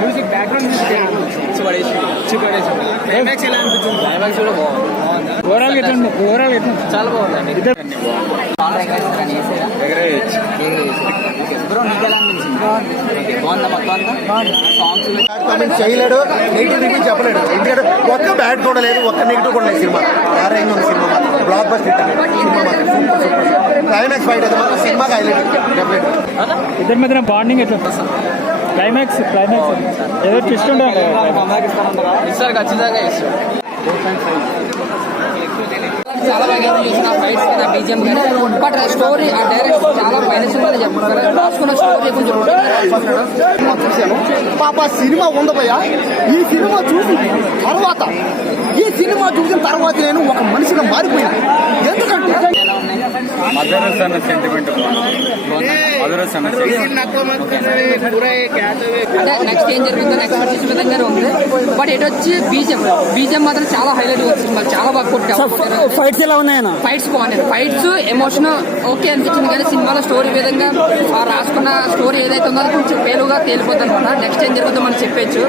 Music background climax ఎలా అనిపించింది? Climax కూడా బాగుంది. ఓవరాల్ ఎట్లా? ఓవరాల్ ఎట్లా? చాలా బాగుంది. చేయలేడు, నెగిటివ్ రివ్యూ చెప్పలేడు. ఎందుకంటే ఒక్క బ్యాడ్ కూడా లేదు, ఒక్క నెగిటివ్ కూడా లేదు. సినిమా ఆరైంది ఉంది. సినిమా మాత్రం బ్లాక్ బస్టర్ సినిమా మాత్రం సూపర్ సూపర్. క్లైమాక్స్ ఫైట్ అయితే మాత్రం సినిమాకి హైలైట్ డెఫినెట్. ఇద్దరి మధ్యన బాండింగ్ ఎట్లా? క్లైమాక్స్ ఏదో ట్విస్ట్ ఉంటుంది. ఇస్తారు ఖచ్చితంగా ఇస్తారు. చాలా బాగా చేసిన ఫైట్స్ మీద బీజిఎం కానీ బట్ స్టోరీ ఆ డైరెక్ట్ చాలా పైన సినిమాలు చెప్తారు. రాసుకున్న స్టోరీ కొంచెం చూశాను పాప సినిమా ఉందపోయా. ఈ సినిమా చూసిన తర్వాత నేను ఒక మనిషిగా మారిపోయాను. ఎందుకంటే నెక్స్ట్ ఏం జరుగుతుందో నెక్స్ట్ విధంగానే ఉంది. బట్ ఎటు వచ్చి బీజిఎం మాత్రం చాలా హైలైట్ వచ్చింది. చాలా బాగా కొట్టాం. ఫైట్స్ ఎలా ఉన్నాయన్న? ఫైట్స్ బాగున్నాయి. ఫైట్స్ ఎమోషన్ ఓకే అనిపించింది కానీ సినిమాలో స్టోరీ విధంగా రాసుకున్న స్టోరీ ఏదైతే ఉందో అది కొంచెం పేలుగా తేలిపోతుంది అనమాట. నెక్స్ట్ ఏం జరుగుతుందో మనం చెప్పచ్చు.